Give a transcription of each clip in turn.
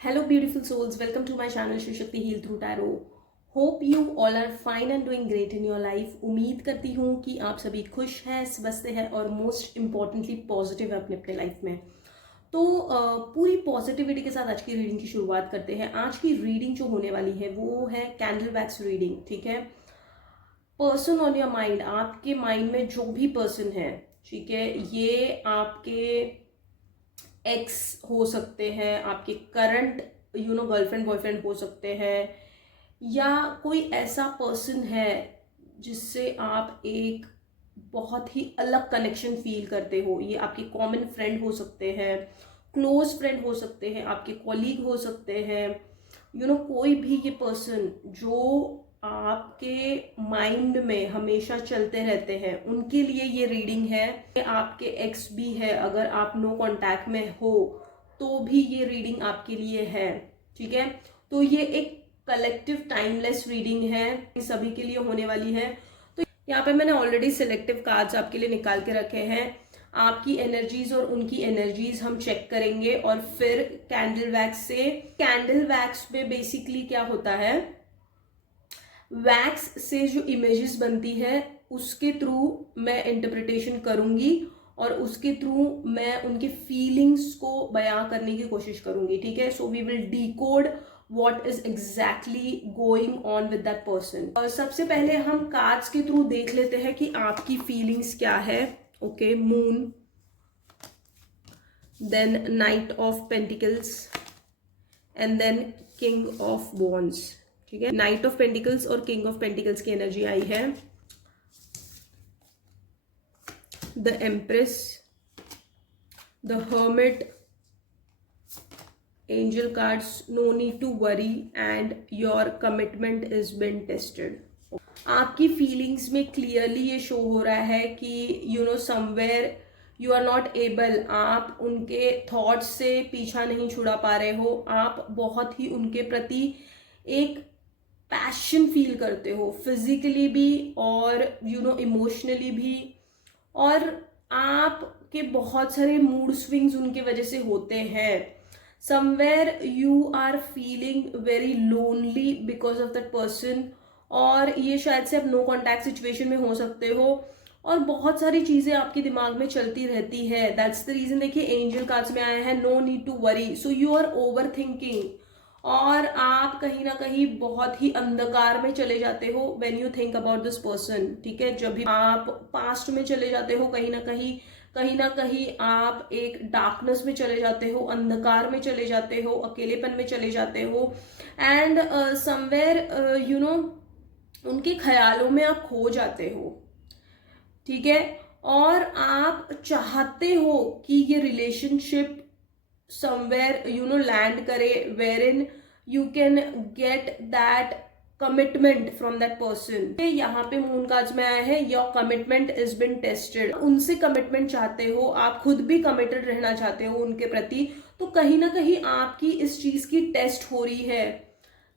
Hello beautiful souls, welcome to my channel Shri Shakti Heal Through Tarot. Hope you all are fine and doing great in your life. उम्मीद करती हूँ कि आप सभी खुश हैं, स्वस्थ हैं और मोस्ट इम्पॉर्टेंटली पॉजिटिव है अपने अपने लाइफ में. तो पूरी पॉजिटिविटी के साथ आज की रीडिंग की शुरुआत करते हैं. आज की रीडिंग जो होने वाली है वो है कैंडल वैक्स रीडिंग. ठीक है, पर्सन ऑन योर माइंड, आपके माइंड में जो भी पर्सन है, ठीक है, ये आपके एक्स हो सकते हैं, आपके करंट गर्लफ्रेंड बॉयफ्रेंड हो सकते हैं, या कोई ऐसा पर्सन है जिससे आप एक बहुत ही अलग कनेक्शन फील करते हो. ये आपके कॉमन फ्रेंड हो सकते हैं, क्लोज फ्रेंड हो सकते हैं, आपके कॉलीग हो सकते हैं, कोई भी ये पर्सन जो आपके माइंड में हमेशा चलते रहते हैं, उनके लिए ये रीडिंग है. आपके एक्स भी है, अगर आप नो कांटेक्ट में हो तो भी ये रीडिंग आपके लिए है. ठीक है, तो ये एक कलेक्टिव टाइमलेस रीडिंग है, सभी के लिए होने वाली है. तो यहाँ पे मैंने ऑलरेडी सिलेक्टिव कार्ड्स आपके लिए निकाल के रखे हैं. आपकी एनर्जीज और उनकी एनर्जीज हम चेक करेंगे और फिर कैंडल वैक्स में बेसिकली क्या होता है, वैक्स से जो इमेजेस बनती है उसके थ्रू मैं इंटरप्रिटेशन करूंगी और उसके थ्रू मैं उनके फीलिंग्स को बयां करने की कोशिश करूंगी. ठीक है, so we will decode what is exactly going on with that person. और सबसे पहले हम कार्ड्स के थ्रू देख लेते हैं कि आपकी फीलिंग्स क्या है. Okay, moon, then knight of pentacles and then king of wands. ठीक है, नाइट ऑफ पेंटिकल्स और किंग ऑफ पेंटिकल्स की एनर्जी आई है. The empress, the hermit, angel cards, no need to worry and your commitment is been tested. आपकी feelings में clearly ये show हो रहा है कि somewhere you are not able, आप उनके थॉट्स से पीछा नहीं छुड़ा पा रहे हो. आप बहुत ही उनके प्रति एक पैशन फील करते हो, फिजिकली भी और इमोशनली भी, और आपके बहुत सारे मूड स्विंग्स उनके वजह से होते हैं. somewhere you are feeling very lonely because of that person, और ये शायद से आप नो कॉन्टैक्ट सिचुएशन में हो सकते हो और बहुत सारी चीजें आपके दिमाग में चलती रहती है. That's the reason. देखिए, एंजल कार्ड्स में आया है no need to worry, so you are overthinking और आप कहीं ना कहीं बहुत ही अंधकार में चले जाते हो when you think about this person. ठीक है, जब भी आप पास्ट में चले जाते हो, कहीं ना कहीं आप एक डार्कनेस में चले जाते हो, अंधकार में चले जाते हो, अकेलेपन में चले जाते हो, एंड समवेयर उनके ख्यालों में आप खो जाते हो. ठीक है, और आप चाहते हो कि ये रिलेशनशिप समवेयर लैंड करे wherein you can get that commitment from that person. यहाँ पे मून कार्ड्स में आया है your commitment is been tested. उनसे कमिटमेंट चाहते हो, आप खुद भी कमिटेड रहना चाहते हो उनके प्रति, तो कहीं ना कहीं आपकी इस चीज की टेस्ट हो रही है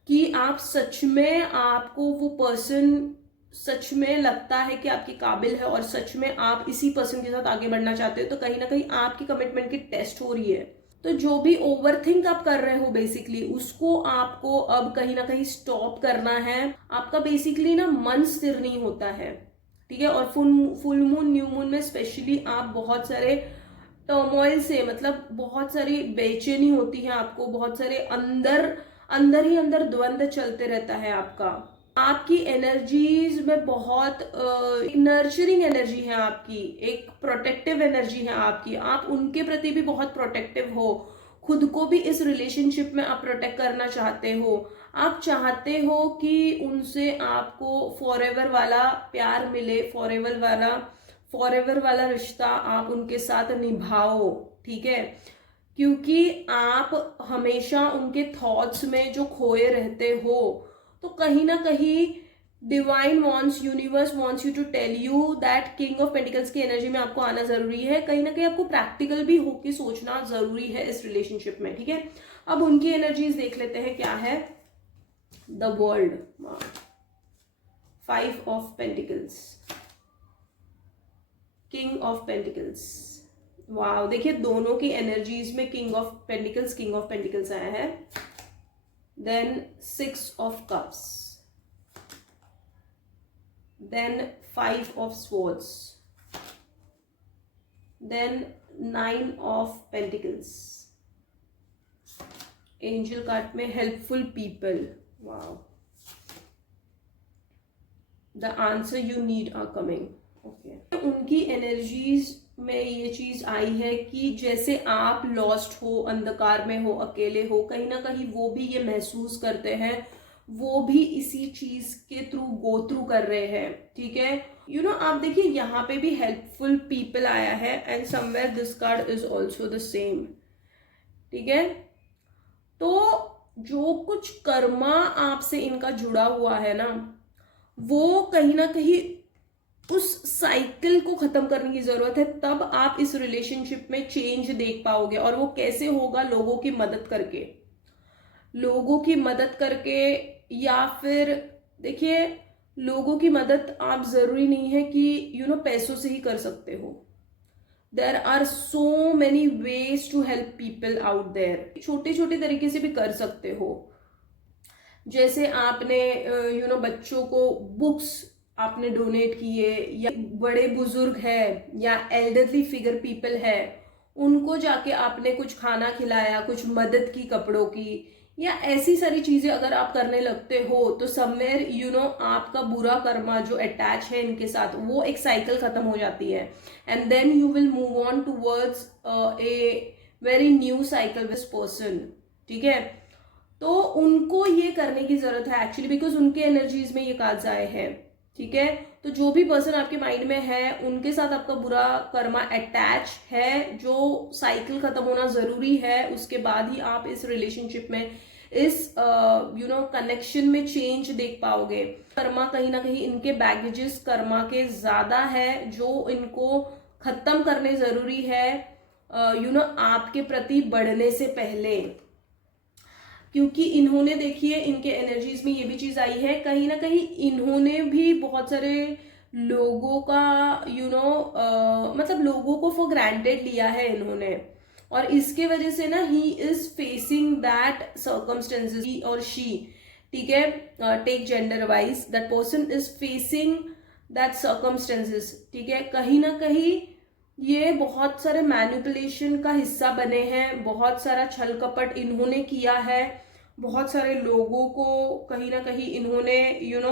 कि आप सच में, आपको वो पर्सन सच में लगता है कि आपके काबिल है और सच में आप इसी पर्सन के साथ आगे बढ़ना चाहते हो. तो कहीं ना कहीं आपकी कमिटमेंट की टेस्ट हो रही है. तो जो भी ओवरथिंक आप कर रहे हो बेसिकली, उसको आपको अब कहीं ना कहीं स्टॉप करना है. आपका बेसिकली मन स्थिर नहीं होता है. ठीक है, और फुल मून, न्यू मून में स्पेशली आप बहुत सारे टर्मोइल से, मतलब बहुत सारी बेचैनी होती है आपको, बहुत सारे अंदर ही अंदर द्वंद्व चलते रहता है आपकी एनर्जीज में बहुत नर्चरिंग एनर्जी है आपकी, एक प्रोटेक्टिव एनर्जी है आपकी. आप उनके प्रति भी बहुत प्रोटेक्टिव हो, खुद को भी इस रिलेशनशिप में आप प्रोटेक्ट करना चाहते हो. आप चाहते हो कि उनसे आपको फॉरएवर वाला प्यार मिले, फॉरएवर वाला रिश्ता आप उनके साथ निभाओ. ठीक है, क्योंकि आप हमेशा उनके थॉट्स में जो खोए रहते हो, तो कहीं ना कहीं divine wants, universe wants you to tell you that king of pentacles की एनर्जी में आपको आना जरूरी है. कहीं ना कहीं आपको प्रैक्टिकल भी होके सोचना जरूरी है इस रिलेशनशिप में. ठीक है, अब उनकी एनर्जीज देख लेते हैं क्या है. The world, 5 of pentacles, king of pentacles. Wow, देखिए दोनों की एनर्जीज में किंग ऑफ पेंटिकल्स आया है। Then 6 of cups, then 5 of swords, then 9 of pentacles. Angel card में helpful people. Wow, the answer you need are coming. Okay, उनकी energies में ये चीज आई है कि जैसे आप लॉस्ट हो, अंधकार में हो, अकेले हो, कहीं ना कहीं वो भी ये महसूस करते हैं, वो भी इसी चीज के थ्रू गो थ्रू कर रहे हैं। ठीक है, यू नो आप देखिए यहाँ पे भी हेल्पफुल पीपल आया है and somewhere this card is also the same. ठीक है, तो जो कुछ कर्मा आपसे इनका जुड़ा हुआ है ना, वो कहीं ना कहीं उस साइकिल को खत्म करने की जरूरत है, तब आप इस रिलेशनशिप में चेंज देख पाओगे। और वो कैसे होगा? लोगों की मदद करके, लोगों की मदद करके, या फिर देखिए लोगों की मदद आप जरूरी नहीं है कि यू नो पैसों से ही कर सकते हो। There are so many ways to help people out there. छोटे छोटे तरीके से भी कर सकते हो, जैसे आपने यू नो बच्चों को बुक्स आपने डोनेट किए, या बड़े बुजुर्ग है या एल्डरली फिगर पीपल है, उनको जाके आपने कुछ खाना खिलाया, कुछ मदद की कपड़ों की, या ऐसी सारी चीजें अगर आप करने लगते हो तो समवेयर यू नो आपका बुरा कर्मा जो अटैच है इनके साथ, वो एक साइकिल खत्म हो जाती है and then you will move on towards a very new cycle with person. ठीक है, तो उनको ये करने की जरूरत है एक्चुअली, बिकॉज उनके एनर्जीज में ये कार्ड्स आए हैं। ठीक है, तो जो भी पर्सन आपके माइंड में है उनके साथ आपका बुरा कर्मा अटैच है, जो साइकिल खत्म होना जरूरी है, उसके बाद ही आप इस रिलेशनशिप में, इस यू नो कनेक्शन में चेंज देख पाओगे। कर्मा कहीं ना कहीं इनके बैगेजेस कर्मा के ज्यादा है, जो इनको खत्म करने जरूरी है यू नो आपके प्रति बढ़ने से पहले। क्योंकि इन्होंने देखिए इनके एनर्जीज में ये भी चीज आई है, कहीं ना कहीं इन्होंने भी बहुत सारे लोगों का यू नो मतलब लोगों को फॉर ग्रांटेड लिया है इन्होंने, और इसके वजह से ना he is facing that circumstances, he और शी। ठीक है, take gender wise, that person is facing that circumstances. ठीक है, कहीं ना कहीं ये बहुत सारे मैनिपुलेशन का हिस्सा बने हैं, बहुत सारा छल कपट इन्होंने किया है, बहुत सारे लोगों को कहीं ना कहीं इन्होंने यू नो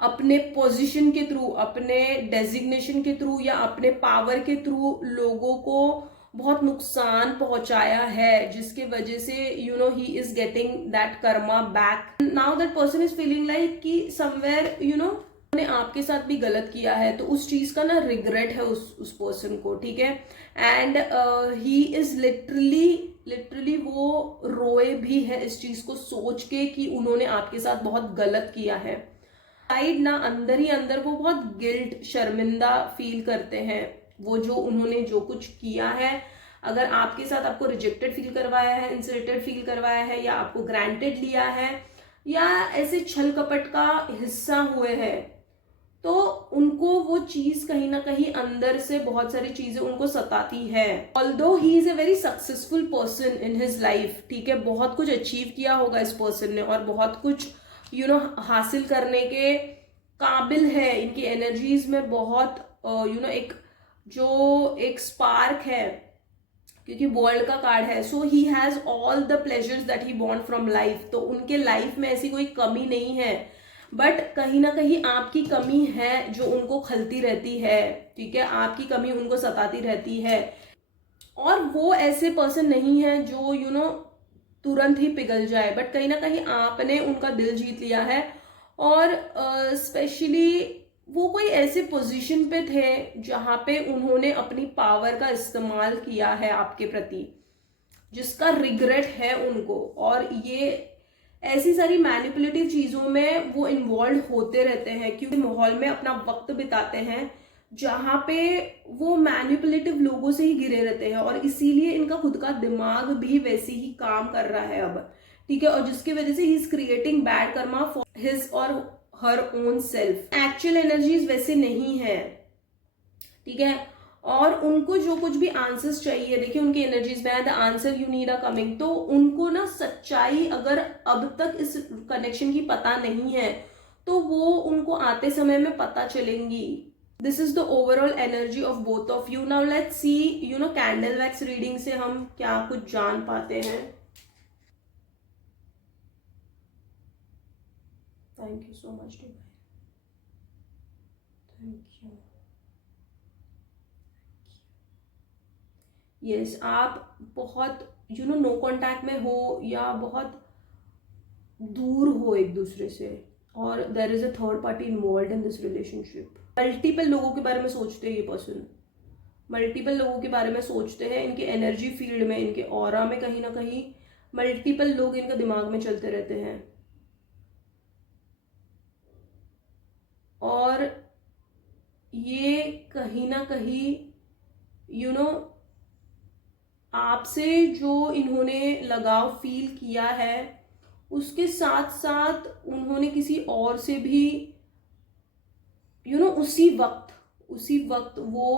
अपने पोजीशन के थ्रू, अपने डेजिग्नेशन के थ्रू, या अपने पावर के थ्रू लोगों को बहुत नुकसान पहुंचाया है, जिसके वजह से you know he is getting that Karma back. Now that person is feeling like कि समवेयर यू नो ने आपके साथ भी गलत किया है, तो उस चीज का ना रिग्रेट है उस पर्सन को। ठीक है, एंड ही इज लिटरली वो रोए भी है इस चीज को सोच के कि उन्होंने आपके साथ बहुत गलत किया है। साइड ना अंदर ही अंदर वो बहुत गिल्ट, शर्मिंदा फील करते हैं, वो जो उन्होंने जो कुछ किया है। अगर आपके साथ आपको रिजेक्टेड फील करवाया है, इंसल्टेड फील करवाया है, या आपको ग्रांटेड लिया है, या ऐसे छल कपट का हिस्सा हुए हैं, तो उनको वो चीज कहीं ना कहीं अंदर से बहुत सारी चीजें उनको सताती है। Although he is a very successful person in his life. ठीक है, बहुत कुछ अचीव किया होगा इस पर्सन ने, और बहुत कुछ यू नो हासिल करने के काबिल है। इनकी एनर्जीज में बहुत यू नो एक स्पार्क है, क्योंकि वर्ल्ड का कार्ड है। So he has all the pleasures that he want from life. तो उनके लाइफ में ऐसी कोई कमी नहीं है, बट कहीं ना कहीं आपकी कमी है जो उनको खलती रहती है। ठीक है, आपकी कमी उनको सताती रहती है, और वो ऐसे पर्सन नहीं है जो यू नो तुरंत ही पिघल जाए, बट कहीं ना कहीं आपने उनका दिल जीत लिया है। और स्पेशली वो कोई ऐसे पोजीशन पे थे जहां पे उन्होंने अपनी पावर का इस्तेमाल किया है आपके प्रति, जिसका रिग्रेट है उनको, और ये ऐसी सारी मैनिपुलेटिव चीजों में वो इन्वॉल्व होते रहते हैं, क्योंकि माहौल में अपना वक्त बिताते हैं जहां पे वो मैनिपुलेटिव लोगों से ही घिरे रहते हैं, और इसीलिए इनका खुद का दिमाग भी वैसे ही काम कर रहा है अब। ठीक है, और जिसकी वजह से he is creating bad karma for his और her own self. Actual energies वैसे नहीं है, ठीक है। और उनको जो कुछ भी आंसर्स चाहिए, देखिए उनकी एनर्जीज में the answer you need a coming, तो उनको ना सच्चाई अगर अब तक इस कनेक्शन की पता नहीं है तो वो उनको आते समय में पता चलेंगी। This is the overall energy of both of you. Now let's see candle wax reading से हम क्या कुछ जान पाते हैं। Thank you so much divine, thank you. Yes, आप बहुत नो कांटेक्ट में हो या बहुत दूर हो एक दूसरे से, और there is a third party involve in this relationship. Multiple लोगों के बारे में सोचते हैं ये पर्सन, मल्टीपल लोगों के बारे में सोचते हैं। इनके एनर्जी फील्ड में, इनके ऑरा में कहीं ना कहीं मल्टीपल लोग इनका दिमाग में चलते रहते हैं। और ये कहीं ना कहीं आपसे जो इन्होंने लगाव फील किया है उसके साथ साथ उन्होंने किसी और से भी उसी वक्त वो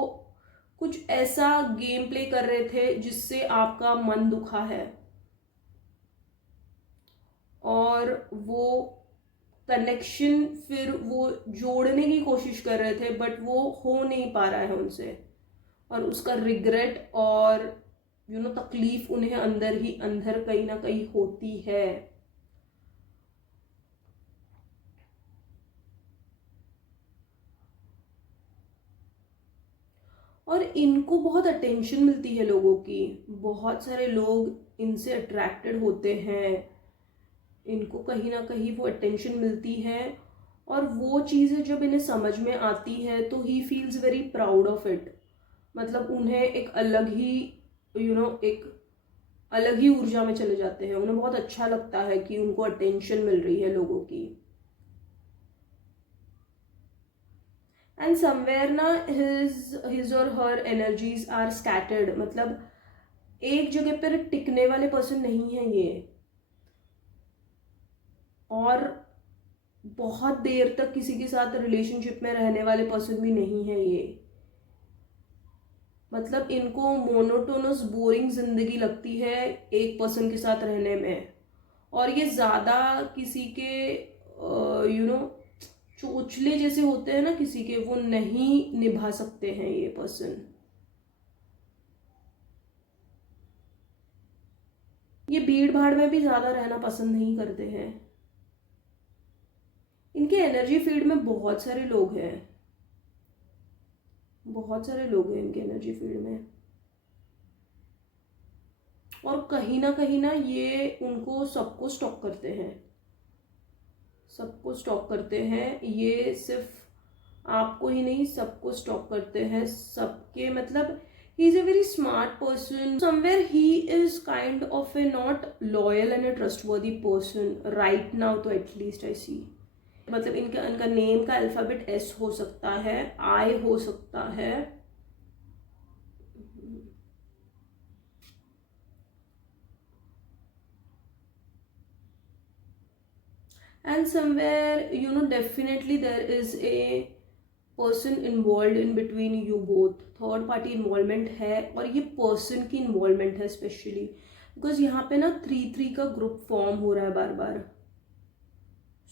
कुछ ऐसा गेम प्ले कर रहे थे जिससे आपका मन दुखा है, और वो कनेक्शन फिर वो जोड़ने की कोशिश कर रहे थे बट वो हो नहीं पा रहा है उनसे, और उसका रिग्रेट और तकलीफ उन्हें अंदर ही अंदर कहीं ना कहीं होती है। और इनको बहुत अटेंशन मिलती है लोगों की, बहुत सारे लोग इनसे अट्रैक्टेड होते हैं, इनको कहीं ना कहीं वो अटेंशन मिलती है, और वो चीज़ें जब इन्हें समझ में आती है तो he feels very proud of it. मतलब उन्हें एक अलग ही एक अलग ही ऊर्जा में चले जाते हैं, उन्हें बहुत अच्छा लगता है कि उनको अटेंशन मिल रही है लोगों की। एंड समवेयर ना हिज और हर एनर्जीज आर स्कैटर्ड, मतलब एक जगह पर टिकने वाले पर्सन नहीं है ये, और बहुत देर तक किसी के साथ रिलेशनशिप में रहने वाले पर्सन भी नहीं है ये। मतलब इनको मोनोटोनस बोरिंग जिंदगी लगती है एक पर्सन के साथ रहने में, और ये ज्यादा किसी के चोचले जैसे होते हैं ना किसी के, वो नहीं निभा सकते हैं ये पर्सन। ये भीड़ भाड़ में भी ज्यादा रहना पसंद नहीं करते हैं। इनके एनर्जी फील्ड में बहुत सारे लोग हैं, बहुत सारे लोग हैं इनके एनर्जी फील्ड में, और कहीं ना ये उनको सबको स्टॉक करते हैं, सबको स्टॉक करते हैं। ये सिर्फ आपको ही नहीं, सबको स्टॉक करते हैं, सबके मतलब he is a very smart person. Somewhere he is kind of A not loyal and A trustworthy person right now, तो एटलीस्ट आई सी। मतलब इनका नेम का अल्फाबेट एस हो सकता है, आई हो सकता है, and somewhere definitely there is a person involved in between you both, third party involvement है, और ये पर्सन की इन्वॉल्वमेंट है स्पेशली बिकॉज यहाँ पे ना 3-3 का ग्रुप फॉर्म हो रहा है बार बार।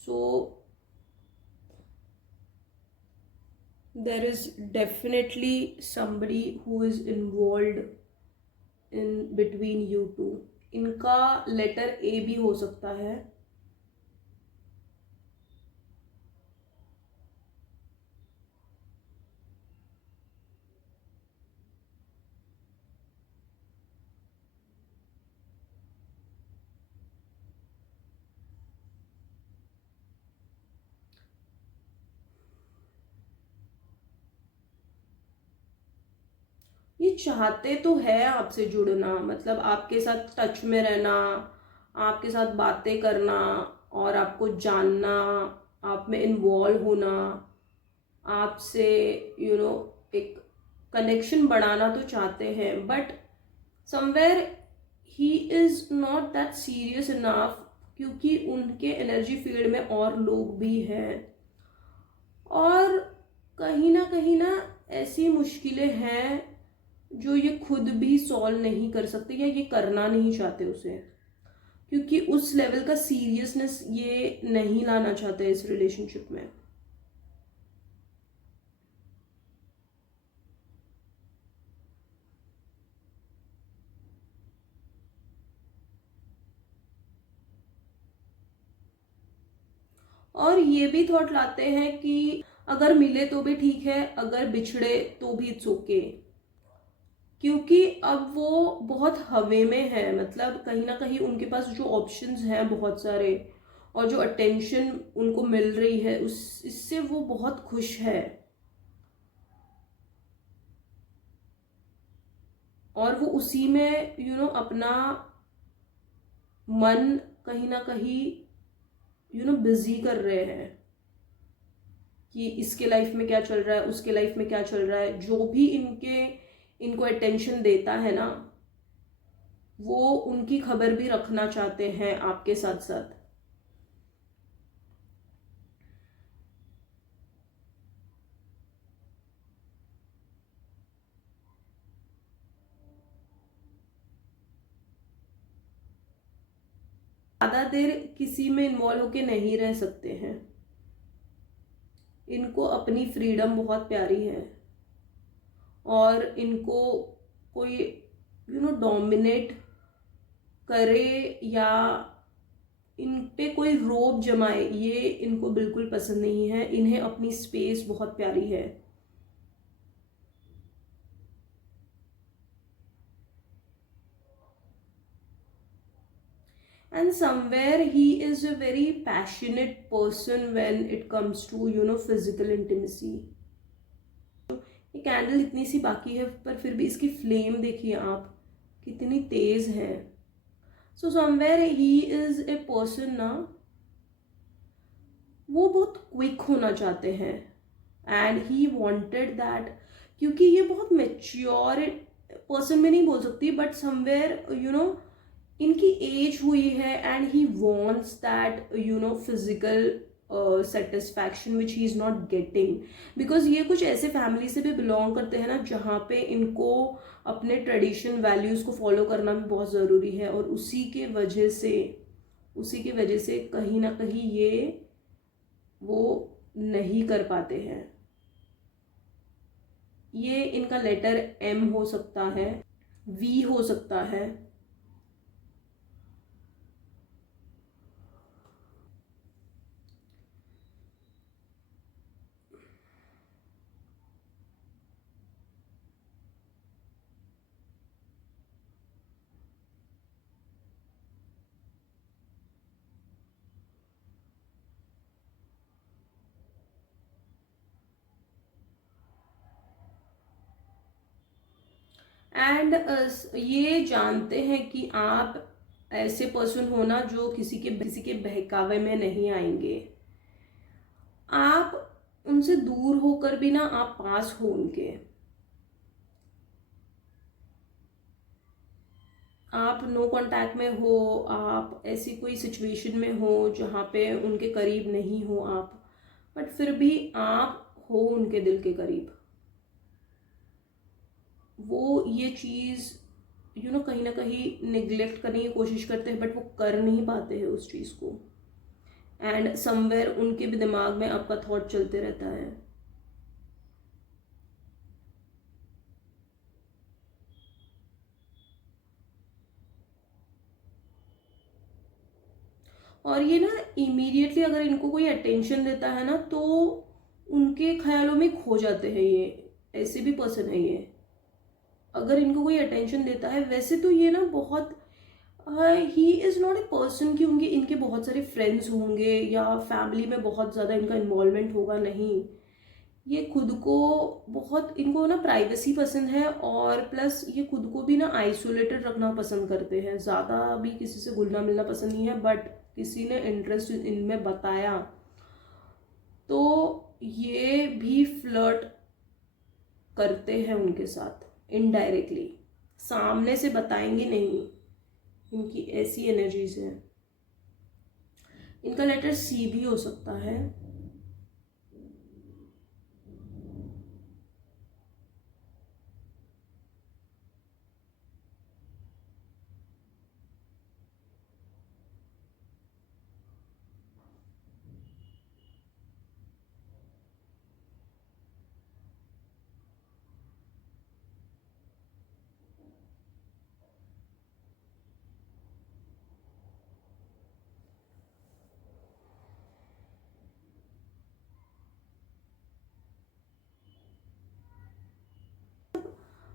So there is definitely somebody who is involved in between you two। इनका लेटर ए भी हो सकता है, ये चाहते तो है आपसे जुड़ना, मतलब आपके साथ टच में रहना, आपके साथ बातें करना, और आपको जानना, आप में इन्वॉल्व होना, आपसे एक कनेक्शन बढ़ाना तो चाहते हैं, but somewhere he is not that serious enough, क्योंकि उनके एनर्जी फील्ड में और लोग भी हैं, और कहीं ना ऐसी मुश्किलें हैं जो ये खुद भी सॉल्व नहीं कर सकते या ये करना नहीं चाहते उसे, क्योंकि उस लेवल का सीरियसनेस ये नहीं लाना चाहते इस रिलेशनशिप में। और ये भी थॉट लाते हैं कि अगर मिले तो भी ठीक है, अगर बिछड़े तो भी इट्स ओके, क्योंकि अब वो बहुत हवे में है। मतलब कहीं ना कहीं उनके पास जो ऑप्शंस हैं बहुत सारे, और जो अटेंशन उनको मिल रही है उस इससे वो बहुत खुश है, और वो उसी में अपना मन कहीं ना कहीं बिजी कर रहे हैं कि इसके लाइफ में क्या चल रहा है, उसके लाइफ में क्या चल रहा है। जो भी इनको अटेंशन देता है ना, वो उनकी खबर भी रखना चाहते हैं आपके साथ साथ। ज्यादा देर किसी में इन्वॉल्व होके नहीं रह सकते हैं। इनको अपनी फ्रीडम बहुत प्यारी है, और इनको कोई डोमिनेट करे या इन पे कोई रोब जमाए, ये इनको बिल्कुल पसंद नहीं है। इन्हें अपनी स्पेस बहुत प्यारी है। And somewhere he is a very passionate person when it comes to physical intimacy. ये कैंडल इतनी सी बाकी है, पर फिर भी इसकी फ्लेम देखिए आप कितनी तेज है। So somewhere he is a person ना, वो बहुत क्विक होना चाहते हैं, एंड ही वांटेड दैट, क्योंकि ये बहुत मेच्योर पर्सन में नहीं बोल सकती, बट समवेयर इनकी एज हुई है, and he wants that physical satisfaction which he is not getting, because ये कुछ ऐसे फैमिली से भी बिलोंग करते हैं ना जहाँ पे इनको अपने ट्रेडिशन वैल्यूज को फॉलो करना भी बहुत ज़रूरी है, और उसी के वजह से कहीं ना कहीं ये वो नहीं कर पाते हैं। ये इनका लेटर एम हो सकता है, वी हो सकता है। एंड ये जानते हैं कि आप ऐसे पर्सन हो ना जो किसी के बहकावे में नहीं आएंगे। आप उनसे दूर होकर भी ना आप पास हो उनके। आप नो कांटेक्ट में हो, आप ऐसी कोई सिचुएशन में हो जहाँ पे उनके करीब नहीं हो आप, बट फिर भी आप हो उनके दिल के करीब। वो ये चीज़ कहीं ना कहीं निग्लेक्ट करने की कोशिश करते हैं, बट वो कर नहीं पाते हैं उस चीज़ को, एंड समवेयर उनके भी दिमाग में आपका थॉट चलते रहता है। और ये ना इमीडिएटली अगर इनको कोई अटेंशन देता है ना, तो उनके ख्यालों में खो जाते हैं। ये ऐसे भी पर्सन है ये, अगर इनको कोई अटेंशन देता है, वैसे तो ये ना बहुत ही इज़ नॉट ए पर्सन कि उनके इनके बहुत सारे फ्रेंड्स होंगे या फैमिली में बहुत ज़्यादा इनका इन्वॉल्वमेंट होगा, नहीं। ये खुद को बहुत, इनको ना प्राइवेसी पसंद है, और प्लस ये खुद को भी ना आइसोलेटेड रखना पसंद करते हैं। ज़्यादा भी किसी से घुलना मिलना पसंद नहीं है, बट किसी ने इंटरेस्ट इनमें बताया तो ये भी फ्लर्ट करते हैं उनके साथ इनडायरेक्टली, सामने से बताएंगे नहीं। इनकी ऐसी एनर्जीज है। इनका लेटर सी भी हो सकता है।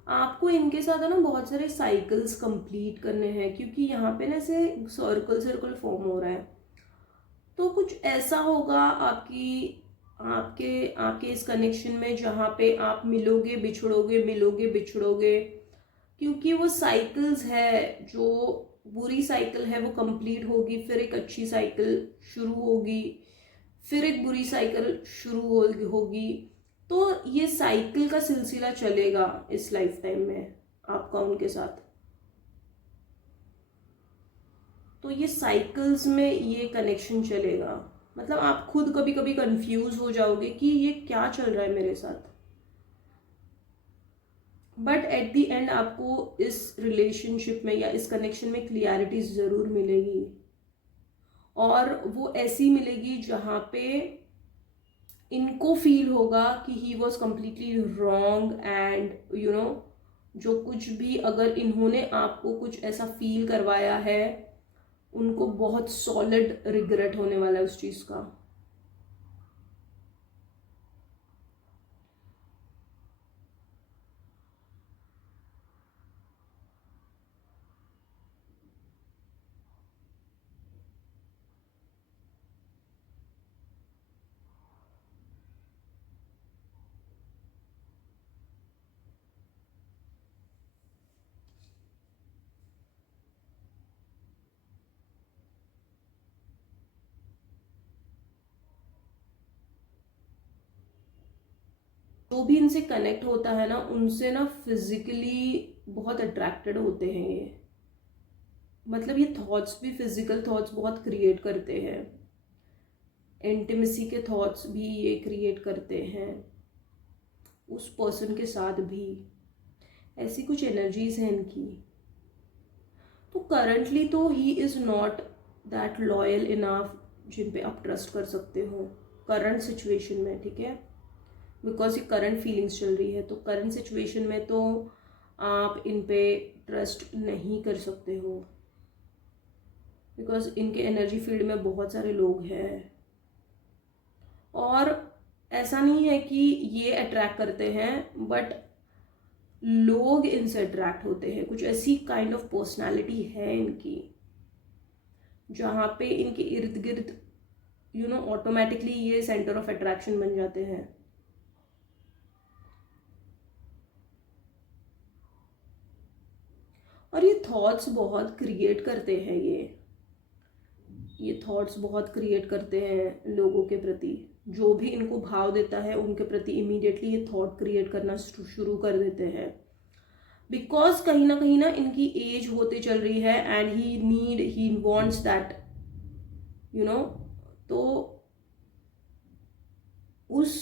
आपको इनके साथ है ना बहुत सारे साइकिल्स कंप्लीट करने हैं, क्योंकि यहाँ पे ना ऐसे सर्कल सर्कल फॉर्म हो रहा है। तो कुछ ऐसा होगा आपकी आपके आपके इस कनेक्शन में जहाँ पे आप मिलोगे बिछड़ोगे, मिलोगे बिछड़ोगे, क्योंकि वो साइकिल्स है। जो बुरी साइकिल है वो कंप्लीट होगी, फिर एक अच्छी साइकिल शुरू होगी, फिर एक बुरी साइकिल शुरू होगी। तो ये साइकिल का सिलसिला चलेगा इस लाइफ टाइम में आपका उनके साथ। तो ये साइकिल्स में ये कनेक्शन चलेगा। मतलब आप खुद कभी कभी कंफ्यूज हो जाओगे कि ये क्या चल रहा है मेरे साथ, बट एट द एंड आपको इस रिलेशनशिप में या इस कनेक्शन में क्लियरिटी ज़रूर मिलेगी, और वो ऐसी मिलेगी जहाँ पे इनको फील होगा कि he was completely wrong, and you know जो कुछ भी अगर इन्होंने आपको कुछ ऐसा फील करवाया है, उनको बहुत सॉलिड रिग्रेट होने वाला है उस चीज़ का। जो भी इनसे कनेक्ट होता है ना, उनसे ना फिजिकली बहुत अट्रैक्टेड होते हैं ये। मतलब ये थॉट्स भी, फिजिकल थॉट्स बहुत क्रिएट करते हैं, इंटीमेसी के थॉट्स भी ये क्रिएट करते हैं उस पर्सन के साथ भी। ऐसी कुछ एनर्जीज हैं इनकी। तो करंटली तो he is not that loyal enough जिन पे आप ट्रस्ट कर सकते हो करंट सिचुएशन में, ठीक है। बिकॉज ये करंट फीलिंग्स चल रही है, तो करंट सिचुएशन में तो आप इन पे ट्रस्ट नहीं कर सकते हो, बिकॉज इनके एनर्जी फील्ड में बहुत सारे लोग हैं। और ऐसा नहीं है कि ये अट्रैक्ट करते हैं, बट लोग इनसे अट्रैक्ट होते हैं। कुछ ऐसी काइंड ऑफ पर्सनालिटी है इनकी जहाँ पे इनके इर्द गिर्द यू नो ऑटोमेटिकली ये सेंटर ऑफ अट्रैक्शन बन जाते हैं। और ये थॉट्स बहुत क्रिएट करते हैं, ये थॉट्स बहुत क्रिएट करते हैं लोगों के प्रति। जो भी इनको भाव देता है उनके प्रति इमीडिएटली ये थॉट क्रिएट करना शुरू कर देते हैं, बिकॉज कहीं ना इनकी एज होते चल रही है, and he wants that you know. तो उस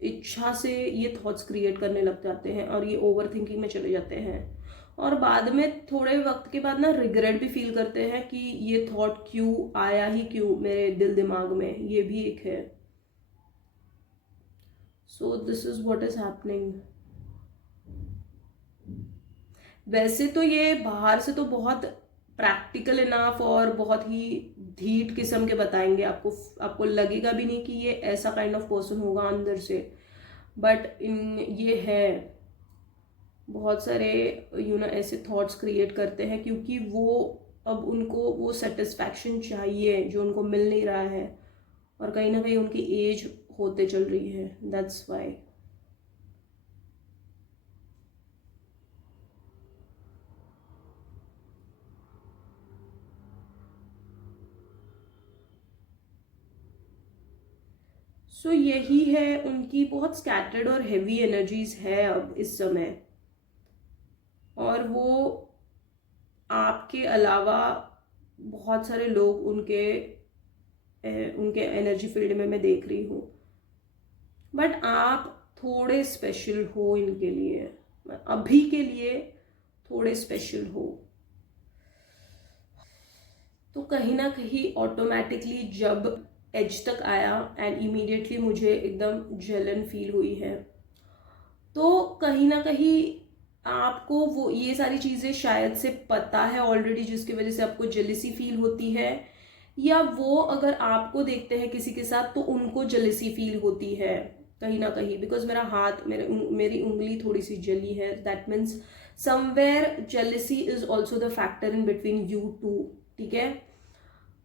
इच्छा से ये थॉट्स क्रिएट करने लग जाते हैं, और ये ओवर थिंकिंग में चले जाते हैं, और बाद में थोड़े वक्त के बाद ना रिग्रेट भी फील करते हैं कि ये थॉट क्यों आया, ही क्यों मेरे दिल दिमाग में। ये भी एक है। So this is what is happening. वैसे तो ये बाहर से तो बहुत प्रैक्टिकल इनफ और बहुत ही धीट किस्म के बताएंगे आपको, आपको लगेगा भी नहीं कि ये ऐसा काइंड ऑफ पर्सन होगा अंदर से, बट इन ये है बहुत सारे यू नो ऐसे थॉट्स क्रिएट करते हैं, क्योंकि वो अब उनको वो सेटिस्फैक्शन चाहिए जो उनको मिल नहीं रहा है, और कहीं ना कहीं उनकी एज होते चल रही है, दैट्स वाई। सो यही है, उनकी बहुत स्कैटर्ड और हेवी एनर्जीज है अब इस समय, और वो आपके अलावा बहुत सारे लोग उनके उनके एनर्जी फील्ड में मैं देख रही हूँ, बट आप थोड़े स्पेशल हो इनके लिए, अभी के लिए थोड़े स्पेशल हो। तो कहीं ना कहीं ऑटोमेटिकली जब एज तक आया एंड इमीडिएटली मुझे एकदम जलन फील हुई है, तो कहीं ना कहीं आपको वो ये सारी चीज़ें शायद से पता है ऑलरेडी, जिसकी वजह से आपको जेलिसी फील होती है, या वो अगर आपको देखते हैं किसी के साथ तो उनको जेलिसी फील होती है, कहीं ना कहीं, बिकॉज मेरा हाथ, मेरी उंगली थोड़ी सी जली है. That means somewhere jealousy is also the factor in between you two. ठीक है,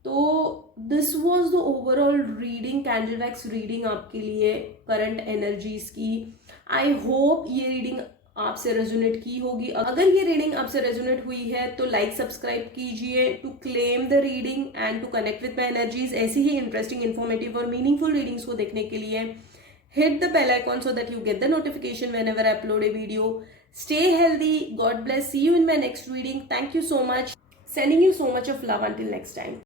तो this was the overall reading, candle wax reading आपके लिए करंट एनर्जीज की. आई होप ये रीडिंग आपसे रेजोनेट की होगी. अगर ये रीडिंग आपसे रेजोनेट हुई है तो लाइक सब्सक्राइब कीजिए to claim the reading and to connect with my energies. ऐसी ही इंटरेस्टिंग, इन्फॉर्मेटिव और मीनिंगफुल रीडिंग्स को देखने के लिए hit the bell icon so that you get the notification whenever I upload a video. Stay healthy. God bless. See you in my next reading. Thank you so much. Sending you so much of love until next time.